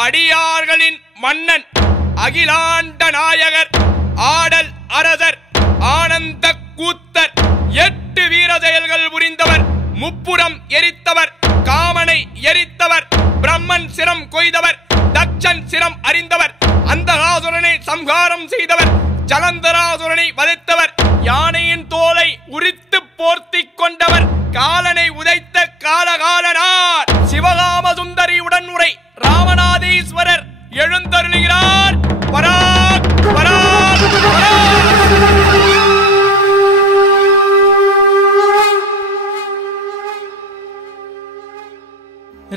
அடியார்களின் மன்னன் அகிலாண்ட நாயகர் ஆடல் அரசர் ஆனந்த கூத்தர் 8 வீர செயல்கள் புரிந்தவர் முப்புறம் எரித்தவர் காமனை எரித்தவர் பிரம்மன் சிரம் கொய்தவர் தட்சன் சிரம் அறிந்தவர் அந்தகாசுரனை சம்ஹாரம் செய்தவர் ஜலந்தராசுரனை வதைத்தவர் யானையின் தோலை உரித்து போர்த்திக் கொண்டவர் காலனை உதைத்த காலகாலனார் சிவகாம சுந்தரி உடனுரை ராமநாதீஸ்வரர் எழுந்தருளுகிறார். பராக் பராக்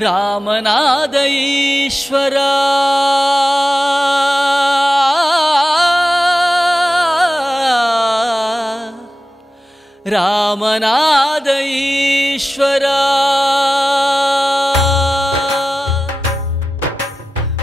ராமநாத ஈஸ்வரா ராமநாத ஈஸ்வரா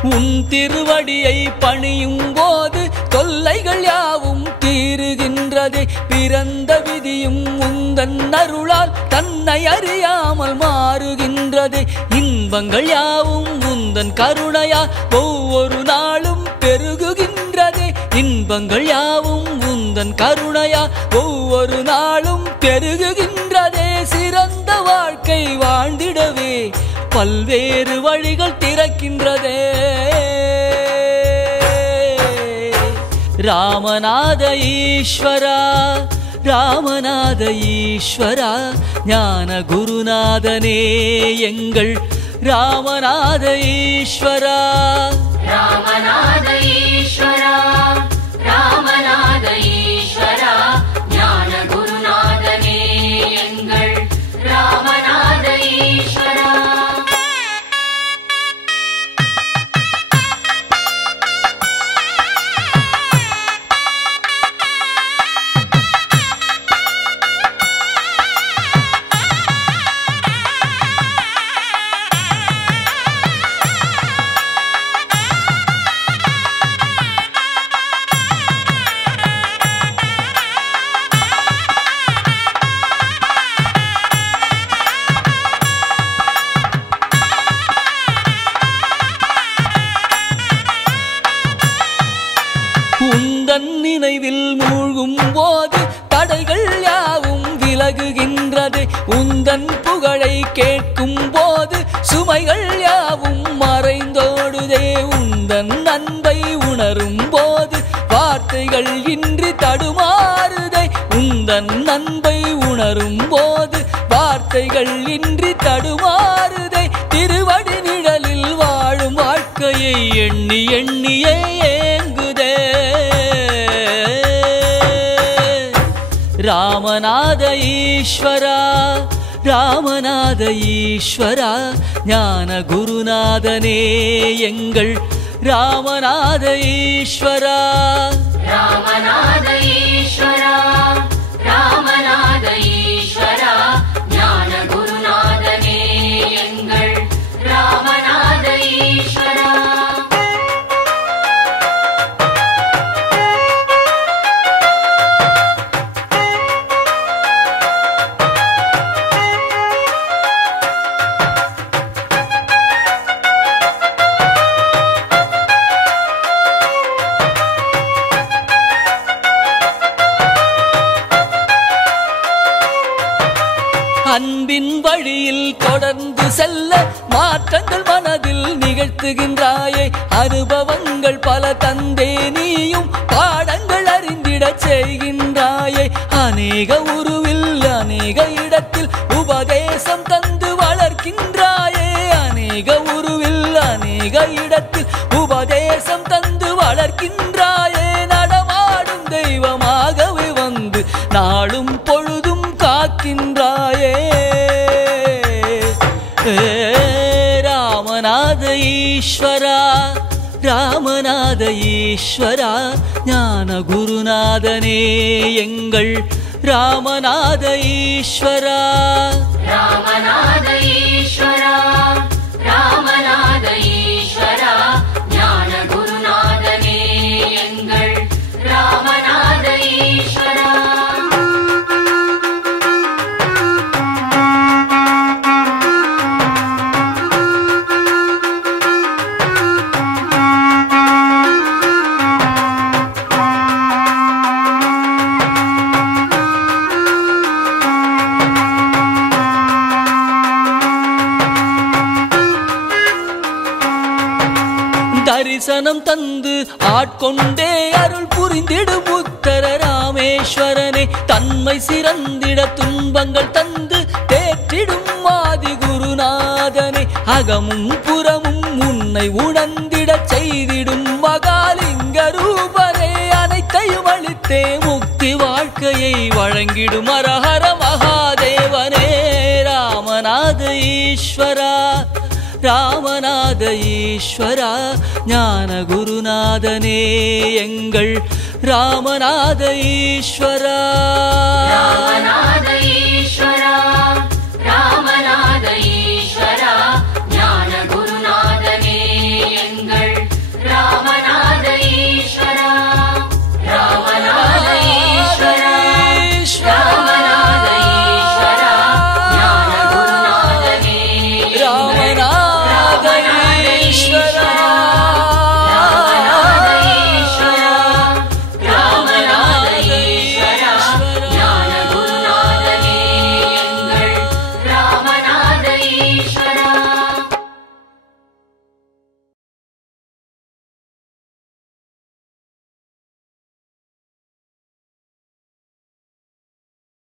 உன் திருவடியை பணியும் போது தொல்லைகள் யாவும் தீருகின்றதே. பிறந்த விதியும் உந்தன் அருளால் தன்னை அறியாமல் மாறுகின்றதே. இன்பங்கள் யாவும் உந்தன் கருணையால் ஒவ்வொரு நாளும் பெருகுகின்றதே. இன்பங்கள் யாவும் உந்தன் கருணையால் ஒவ்வொரு நாளும் பெருகுகின்றதே. சிறந்த வாழ்க்கை வாழ்ந்திடவே பல்வேறு வழிகள் திறக்கின்றதே. ராமநாத ஈஸ்வரா ராமநாத ஈஸ்வரா ஞான குருநாதனே எங்கள் ராமநாத ஈஸ்வரா. ராமநாத ஈஸ்வரா ராமநாத ஈஸ்வரா ஞான குருநாதனே எங்கள் ராமநாத ஈஸ்வரா. உந்தன் நினைவில் மூழ்கும் போது தடைகள் யாவும் விலகுகின்றது. உந்தன் புகழை கேட்கும் போது சுமைகள் யாவும் மறைந்தோடுதே. உந்தன் அன்பை உணரும் போது வார்த்தைகள் இன்றி தடுமாறுதே. உந்தன் அன்பை உணரும் போது வார்த்தைகள் இன்றி தடுமாறுதே. திருவடி நிழலில் வாழும் வாழ்க்கையை எண்ணி எண்ணியே ஏங்குதே. ராமநாத ஈஸ்வரா ராமநாத ஈஸ்வரா ஞான குருநாதனே எங்கள் ராமநாத ஈஸ்வரா. ராமநாத ஈஸ்வரா ராமநாத ஈஸ்வரா ஞான குருநாதனே எங்கள் ராமநாத ஈஸ்வரா. அன்பின் வழியில் தொடர்ந்து செல்ல மாற்றங்கள் மனதில் நிகழ்த்துகின்றாயே. அனுபவங்கள் பல தந்தே நீயும் பாடங்கள் அறிந்திட செய்கின்றாயே. அநேக உருவில் அநேக இடத்தில் உபதேசம் தந்து வளர்க்கின்றாயே. அநேக உருவில் அநேக இடத்தில் உபதேசம் தந்து வளர்க்கின்றாயே. நடமாடும் தெய்வமாகவே வந்து நாளும் பொழுதும் காக்கின்றாயே. ராமநாத ஈஸ்வரா ராமநாத ஈஸ்வரா ஞான குருநாதனே எங்கள் ராமநாத ஈஸ்வரா. ராமநாத ஈஸ்வரா ராமநாத ஈஸ்வரா ஞான குருநாதனே எங்கள் ராமநாத ஈஸ்வரா. தரிசனம் தந்து ஆட்கொண்டே அருள் புரிந்திடும் உத்தர ராமேஸ்வரனே தன்மை சிறந்திட துன்பங்கள் தந்து தேற்றிடும் ஆதி குருநாதனே அகமும் புறமும் உன்னை உணர்ந்திட செய்திடும் மகாலிங்க ரூபனே அனைத்தையும் அளித்தே முக்தி வாழ்க்கையை வழங்கிடும் ஹரஹர மகாதேவனே ராமநாத ஈஸ்வரா ராமநாத ஈஸ்வரா ஞான குருநாதனே எங்கள் ராமநாத ஈஸ்வரா ராமநாத ஈஸ்வரா